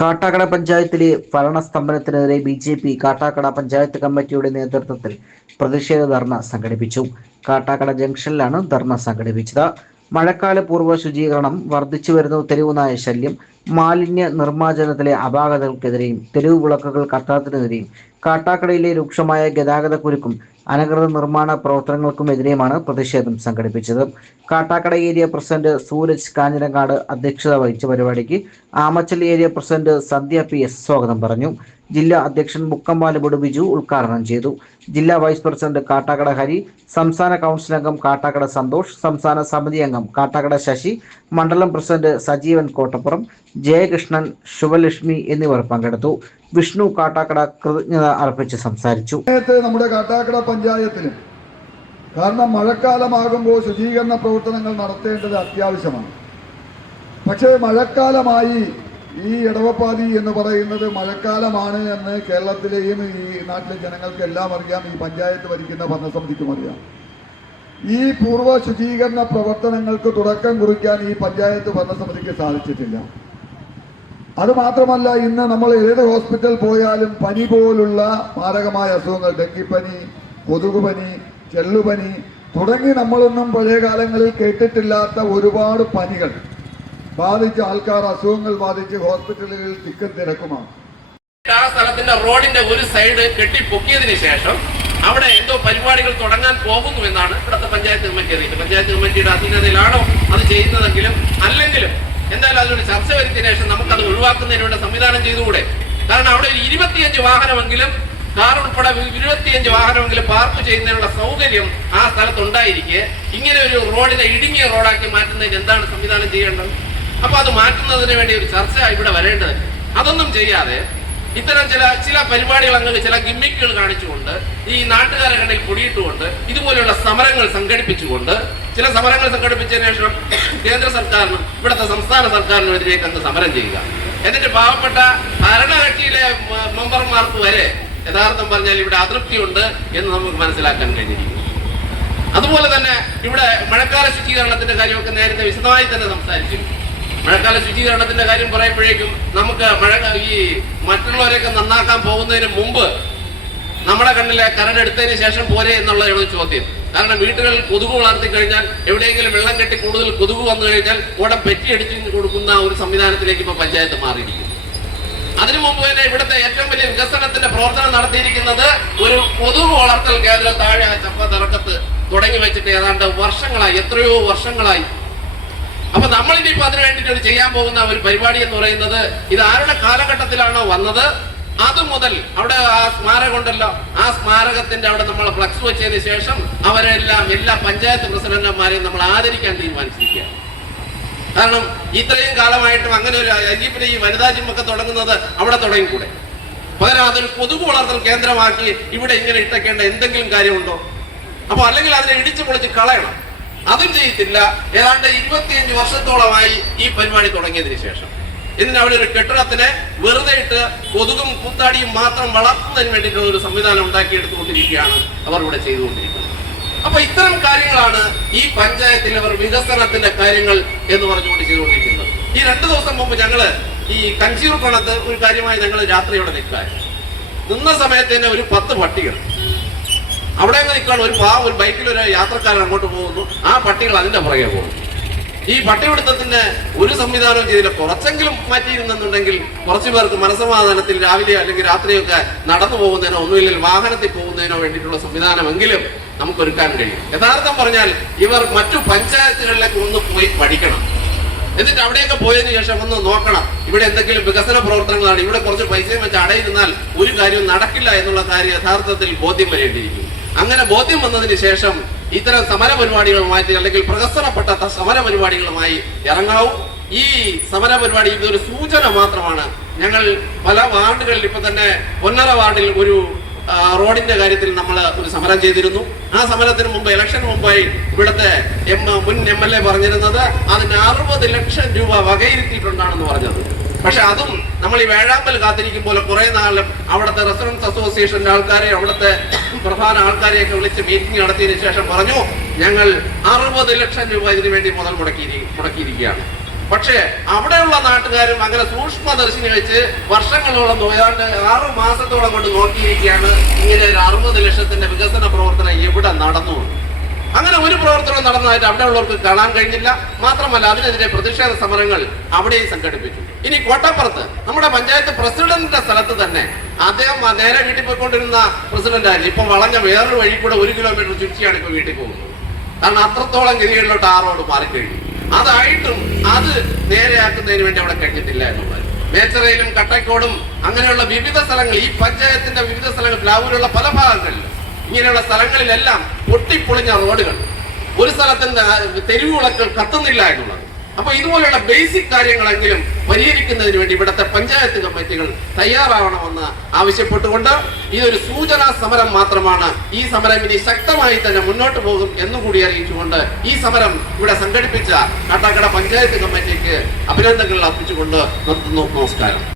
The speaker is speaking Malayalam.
കാട്ടാക്കട പഞ്ചായത്തിലെ ഭരണസ്തംഭനത്തിനെതിരെ ബി.ജെ.പി. കാട്ടാക്കട പഞ്ചായത്ത് കമ്മിറ്റിയുടെ നേതൃത്വത്തിൽ പ്രതിഷേധ ധർണ സംഘടിപ്പിച്ചു. കാട്ടാക്കട ജംഗ്ഷനിലാണ് ധർണ സംഘടിപ്പിച്ചത്. മഴക്കാല പൂർവ്വ ശുചീകരണം, വർദ്ധിച്ചുവരുന്ന തെരുവുനായ ശല്യം, മാലിന്യ നിർമ്മാർജ്ജനത്തിലെ അപാകതകൾക്കെതിരെയും തെരുവ് വിളക്കുകൾ കത്താത്തതിനെതിരെയും കാട്ടാക്കടയിലെ രൂക്ഷമായ ഗതാഗതക്കുരുക്കും അനധികൃത നിർമ്മാണ പ്രവർത്തനങ്ങൾക്കുമെതിരെയുമാണ് പ്രതിഷേധം സംഘടിപ്പിച്ചത്. കാട്ടാക്കട ഏരിയ പ്രസിഡന്റ് സൂരജ് കാഞ്ഞിരങ്ങാട് അധ്യക്ഷത വഹിച്ച പരിപാടിക്ക് ആമച്ചൽ ഏരിയ പ്രസിഡന്റ് സന്ധ്യ പി.എസ്. സ്വാഗതം പറഞ്ഞു. ജില്ലാ അധ്യക്ഷൻ മുക്കമ്പാലപുട് ബിജു ഉദ്ഘാടനം ചെയ്തു. ജില്ലാ വൈസ് പ്രസിഡന്റ് കാട്ടാക്കട ഹരി, സംസ്ഥാന കൗൺസിൽ അംഗം കാട്ടാക്കട സന്തോഷ്, സംസ്ഥാന സമിതി അംഗം കാട്ടാക്കട ശശി, മണ്ഡലം പ്രസിഡന്റ് സജീവൻ കോട്ടപ്പുറം, ജയകൃഷ്ണൻ, ശുഭലക്ഷ്മി എന്നിവർ പങ്കെടുത്തു. വിഷ്ണു കാട്ടാക്കട കൃതജ്ഞത അർപ്പിച്ച് സംസാരിച്ചു. നമ്മുടെ കാട്ടാക്കട പഞ്ചായത്തിലും കാരണം മഴക്കാലമാകുമ്പോൾ ശുചീകരണ പ്രവർത്തനങ്ങൾ നടത്തേണ്ടത് അത്യാവശ്യമാണ്. പക്ഷേ മഴക്കാലമായി ഈ ഇടവപ്പാതി എന്ന് പറയുന്നത് മഴക്കാലമാണ് എന്ന് കേരളത്തിലെയും ഈ നാട്ടിലെ ജനങ്ങൾക്ക് എല്ലാം അറിയാം. ഈ പഞ്ചായത്ത് ഭരിക്കുന്ന ഭരണസമിതിക്കും അറിയാം. ഈ പൂർവ്വ ശുചീകരണ പ്രവർത്തനങ്ങൾക്ക് തുടക്കം കുറിക്കാൻ ഈ പഞ്ചായത്ത് ഭരണസമിതിക്ക് സാധിച്ചിട്ടില്ല. അതുമാത്രമല്ല, ഇന്ന് നമ്മൾ ഏത് ഹോസ്പിറ്റൽ പോയാലും പനി പോലുള്ള മാരകമായ അസുഖങ്ങൾ, ഡെങ്കിപ്പനി, കൊതുകുപനി, ചെള്ളുപനി തുടങ്ങി നമ്മളൊന്നും പഴയ കാലങ്ങളിൽ കേട്ടിട്ടില്ലാത്ത ഒരുപാട് പനികൾ ബാധിച്ച ആൾക്കാർ, അസുഖങ്ങൾ ബാധിച്ച് ഹോസ്പിറ്റലുകളിൽ തിക്കും തിരക്കുമാണ്. ആ സ്ഥലത്തിന്റെ റോഡിന്റെ ഒരു സൈഡ് കെട്ടിപ്പൊക്കിയതിനു ശേഷം അവിടെ എന്തോ പരിപാടികൾ തുടങ്ങാൻ പോകുന്നു എന്നാണ് ഇവിടുത്തെ പഞ്ചായത്ത് കമ്മിറ്റി അറിയിച്ചത്. പഞ്ചായത്ത് കമ്മിറ്റിയുടെ അധീനതയിലാണോ അത് ചെയ്യുന്നതെങ്കിലും അല്ലെങ്കിലും എന്തായാലും അതിനൊരു ചർച്ച വരുത്തിയ ശേഷം നമുക്കത് ഒഴിവാക്കുന്നതിന് വേണ്ട സംവിധാനം ചെയ്തുകൂടെ? കാരണം അവിടെ ഒരു 25 വാഹനമെങ്കിലും, കാർ ഉൾപ്പെടെ 25 വാഹനമെങ്കിലും പാർക്ക് ചെയ്യുന്നതിനുള്ള സൗകര്യം ആ സ്ഥലത്തുണ്ടായിരിക്കെ ഇങ്ങനെ ഒരു റോഡിനെ ഇടുങ്ങിയ റോഡാക്കി മാറ്റുന്നതിന് എന്താണ് സംവിധാനം ചെയ്യേണ്ടത്? അപ്പൊ അത് മാറ്റുന്നതിന് വേണ്ടി ഒരു ചർച്ച ഇവിടെ വരേണ്ടത്. അതൊന്നും ചെയ്യാതെ ഇത്തരം ചില പരിപാടികൾ, അങ്ങനെ ചില ഗിമ്മിക്കുകൾ കാണിച്ചുകൊണ്ട്, ഈ നാട്ടുകാരെ കണ്ണിൽ പൊടിയിട്ടുകൊണ്ട്, ഇതുപോലെയുള്ള സമരങ്ങൾ സംഘടിപ്പിച്ചുകൊണ്ട്, ചില സമരങ്ങൾ സംഘടിപ്പിച്ചതിന് ശേഷം കേന്ദ്ര സർക്കാരിനും ഇവിടുത്തെ സംസ്ഥാന സർക്കാരിനും എതിരേക്ക് അങ്ങ് സമരം ചെയ്യുക. എന്നിട്ട് പാവപ്പെട്ട ഭരണകക്ഷിയിലെ മെമ്പർമാർക്ക് വരെ യഥാർത്ഥം പറഞ്ഞാൽ ഇവിടെ അതൃപ്തിയുണ്ട് എന്ന് നമുക്ക് മനസ്സിലാക്കാൻ കഴിഞ്ഞിരിക്കുന്നു. അതുപോലെ തന്നെ ഇവിടെ മഴക്കാല ശുചീകരണത്തിന്റെ കാര്യമൊക്കെ നേരത്തെ വിശദമായി തന്നെ സംസാരിച്ചിരുന്നു. മഴക്കാല ശുചീകരണത്തിന്റെ കാര്യം പറയുമ്പോഴേക്കും നമുക്ക് ഈ മറ്റുള്ളവരെയൊക്കെ നന്നാക്കാൻ പോകുന്നതിന് മുമ്പ് നമ്മുടെ കണ്ണിലെ കരടെടുത്തതിന് ശേഷം പോരെ എന്നുള്ളതാണ് ചോദ്യം. കാരണം വീട്ടുകളിൽ കൊതുക് വളർത്തി കഴിഞ്ഞാൽ, എവിടെയെങ്കിലും വെള്ളം കെട്ടി കൂടുതൽ കൊതുക് വന്നു കഴിഞ്ഞാൽ ഉടൻ പെറ്റിയടിച്ച് കൊടുക്കുന്ന ഒരു സംവിധാനത്തിലേക്ക് ഇപ്പൊ പഞ്ചായത്ത് മാറിയിരിക്കുന്നു. അതിനു മുമ്പ് തന്നെ ഇവിടുത്തെ ഏറ്റവും വലിയ വികസനത്തിന്റെ പ്രവർത്തനം നടത്തിയിരിക്കുന്നത് ഒരു കൊതുക് വളർത്തൽ കേന്ദ്രം താഴെ ചപ്പത്തിറക്കത്ത് തുടങ്ങി വെച്ചിട്ട് ഏതാണ്ട് വർഷങ്ങളായി, എത്രയോ വർഷങ്ങളായി. അപ്പൊ നമ്മളിനിപ്പോ അതിനു വേണ്ടിയിട്ട് ചെയ്യാൻ പോകുന്ന ഒരു പരിപാടി എന്ന് പറയുന്നത്, ഇത് ആരുടെ കാലഘട്ടത്തിലാണോ വന്നത് അത് മുതൽ അവിടെ ആ സ്മാരകം ഉണ്ടല്ലോ, ആ സ്മാരകത്തിന്റെ അവിടെ നമ്മൾ ഫ്ലക്സ് വെച്ചതിന് ശേഷം അവരെല്ലാം എല്ലാ പഞ്ചായത്ത് പ്രസിഡന്റുമാരെയും നമ്മൾ ആദരിക്കാൻ തീരുമാനിച്ചിരിക്കുകയാണ്. കാരണം ഇത്രയും കാലമായിട്ടും അങ്ങനെ ഒരു അയ്യപ്പനെ ഈ വനിതാ ജിമ്മൊക്കെ തുടങ്ങുന്നത് അവിടെ തുടങ്ങിക്കൂടെ? പകരം അതൊരു കൊതുക് വളർത്തൽ കേന്ദ്രമാക്കി ഇവിടെ ഇങ്ങനെ ഇട്ടേക്കേണ്ട എന്തെങ്കിലും കാര്യമുണ്ടോ? അപ്പൊ അല്ലെങ്കിൽ അതിനെ ഇടിച്ചു പൊളിച്ച് കളയണം. അതും ചെയ്യത്തില്ല. ഏതാണ്ട് 25 വർഷത്തോളമായി ഈ പരിപാടി തുടങ്ങിയതിനു ശേഷം ഇതിന് അവിടെ ഒരു കെട്ടിടത്തിനെ വെറുതെ ഇട്ട് കൊതുകും കൂത്താടിയും മാത്രം വളർത്തുന്നതിന് വേണ്ടിയിട്ടുള്ള ഒരു സംവിധാനം ഉണ്ടാക്കിയെടുത്തുകൊണ്ടിരിക്കുകയാണ് അവർ ഇവിടെ ചെയ്തുകൊണ്ടിരിക്കുന്നത്. അപ്പൊ ഇത്തരം കാര്യങ്ങളാണ് ഈ പഞ്ചായത്തിൽ അവർ വികസനത്തിന്റെ കാര്യങ്ങൾ എന്ന് പറഞ്ഞുകൊണ്ട് ചെയ്തുകൊണ്ടിരിക്കുന്നത്. ഈ 2 ദിവസം മുമ്പ് ഞങ്ങള് ഈ കഞ്ചീർ പണത്ത് ഒരു കാര്യമായി ഞങ്ങൾ രാത്രിയോടെ നിന്ന സമയത്ത് തന്നെ ഒരു 10 പട്ടികൾ അവിടെ അങ്ങ് നിൽക്കുകയാണ്. ഒരു ബൈക്കിൽ ഒരു യാത്രക്കാരൻ അങ്ങോട്ട് പോകുന്നു, ആ പട്ടികൾ അതിന്റെ പുറകെ പോകുന്നു. ഈ പട്ടിപിടുത്തത്തിന്റെ ഒരു സംവിധാനവും ചെയ്തില്ല. കുറച്ചെങ്കിലും മാറ്റിയിരുന്നെന്നുണ്ടെങ്കിൽ കുറച്ചു പേർക്ക് മനസ്സമാധാനത്തിൽ രാവിലെ അല്ലെങ്കിൽ രാത്രിയൊക്കെ നടന്നു പോകുന്നതിനോ ഒന്നുമില്ലെങ്കിൽ വാഹനത്തിൽ പോകുന്നതിനോ വേണ്ടിയിട്ടുള്ള സംവിധാനമെങ്കിലും നമുക്ക് ഒരുക്കാൻ കഴിയും. യഥാർത്ഥം പറഞ്ഞാൽ ഇവർ മറ്റു പഞ്ചായത്തുകളിലേക്ക് ഒന്ന് പോയി പഠിക്കണം. എന്നിട്ട് അവിടെയൊക്കെ പോയതിനു ശേഷം ഒന്ന് നോക്കണം, ഇവിടെ എന്തെങ്കിലും വികസന പ്രവർത്തനങ്ങളാണ്, ഇവിടെ കുറച്ച് പൈസയും വെച്ച് അടയിരുന്നാൽ ഒരു കാര്യവും നടക്കില്ല എന്നുള്ള കാര്യം യഥാർത്ഥത്തിൽ ബോധ്യം വരേണ്ടിയിരിക്കും. അങ്ങനെ ബോധ്യം വന്നതിന് ശേഷം ഇത്തരം സമര പരിപാടികളുമായി അല്ലെങ്കിൽ പ്രഹസനപ്പെട്ട സമര പരിപാടികളുമായി ഇറങ്ങാവും. ഈ സമര പരിപാടി ഇതൊരു സൂചന മാത്രമാണ്. ഞങ്ങൾ പല വാർഡുകളിൽ ഇപ്പൊ തന്നെ പൊന്നറ വാർഡിൽ ഒരു റോഡിന്റെ കാര്യത്തിൽ നമ്മൾ ഒരു സമരം ചെയ്തിരുന്നു. ആ സമരത്തിന് മുമ്പ്, ഇലക്ഷന് മുമ്പായി ഇവിടുത്തെ മുൻ MLA പറഞ്ഞിരുന്നത് അതിന് 60 ലക്ഷം രൂപ വകയിരുത്തിയിട്ടുണ്ടാണെന്ന് പറഞ്ഞത്. പക്ഷെ അതും നമ്മൾ ഈ വേഴാമ്പൽ കാത്തിരിക്കും പോലെ കുറെ നാളും അവിടുത്തെ റെസിഡൻസ് അസോസിയേഷന്റെ ആൾക്കാരെ, അവിടുത്തെ പ്രധാന ആൾക്കാരെയൊക്കെ വിളിച്ച് മീറ്റിംഗ് നടത്തിയതിനു ശേഷം പറഞ്ഞു, ഞങ്ങൾ 60 ലക്ഷം രൂപ ഇതിനു വേണ്ടി മുതൽ മുടക്കിയിരിക്കുകയാണ്. പക്ഷേ അവിടെയുള്ള നാട്ടുകാരും അങ്ങനെ സൂക്ഷ്മദർശിനി വെച്ച് വർഷങ്ങളോളം ഏതാണ്ട് 6 മാസത്തോളം കൊണ്ട് നോക്കിയിരിക്കുകയാണ് ഇങ്ങനെ ഒരു 60 ലക്ഷത്തിന്റെ വികസന പ്രവർത്തനം ഇവിടെ നടന്നു. അങ്ങനെ ഒരു പ്രവർത്തനം നടന്നതായിട്ട് അവിടെ ഉള്ളവർക്ക് കാണാൻ കഴിഞ്ഞില്ല. മാത്രമല്ല അതിനെതിരെ പ്രതിഷേധ സമരങ്ങൾ അവിടെയും സംഘടിപ്പിച്ചു. ഇനി കോട്ടപ്പുറത്ത് നമ്മുടെ പഞ്ചായത്ത് പ്രസിഡന്റിന്റെ സ്ഥലത്ത് തന്നെ അദ്ദേഹം നേരെ വീട്ടിൽ പോയിക്കൊണ്ടിരുന്ന പ്രസിഡന്റായിരുന്നു. ഇപ്പൊ വളഞ്ഞ വേറൊരു വഴി കൂടെ 1 കിലോമീറ്റർ ചുറ്റിയാണ് ഇപ്പൊ വീട്ടിൽ പോകുന്നത്. കാരണം അത്രത്തോളം ഗതികളിലോട്ട് ആ റോഡ് മാറിക്കഴിഞ്ഞു. അതായിട്ടും അത് നേരെയാക്കുന്നതിന് വേണ്ടി അവിടെ കഴിഞ്ഞിട്ടില്ല എന്നുള്ളത്. മേച്ചറയിലും കട്ടക്കോടും അങ്ങനെയുള്ള വിവിധ സ്ഥലങ്ങൾ, ഈ പഞ്ചായത്തിന്റെ വിവിധ സ്ഥലങ്ങൾ, പ്ലാവൂരുള്ള പല ഭാഗങ്ങളിലും ഇങ്ങനെയുള്ള സ്ഥലങ്ങളിലെല്ലാം പൊട്ടിപ്പൊളിഞ്ഞ റോഡുകൾ, ഒരു സ്ഥലത്തിന്റെ തെരുവുകളൊക്കെ കത്തുന്നില്ല എന്നുള്ളത്. അപ്പൊ ഇതുപോലെയുള്ള ബേസിക് കാര്യങ്ങളെങ്കിലും പരിഹരിക്കുന്നതിന് വേണ്ടി ഇവിടുത്തെ പഞ്ചായത്ത് കമ്മിറ്റികൾ തയ്യാറാവണമെന്ന് ആവശ്യപ്പെട്ടുകൊണ്ട് ഇതൊരു സൂചനാ സമരം മാത്രമാണ്. ഈ സമരം ഇനി ശക്തമായി തന്നെ മുന്നോട്ട് പോകും എന്നുകൂടി അറിയിച്ചുകൊണ്ട് ഈ സമരം ഇവിടെ സംഘടിപ്പിച്ച കാട്ടാക്കട പഞ്ചായത്ത് കമ്മിറ്റിക്ക് അഭിനന്ദനങ്ങൾ അർപ്പിച്ചുകൊണ്ട് നിർത്തുന്നു. നമസ്കാരം.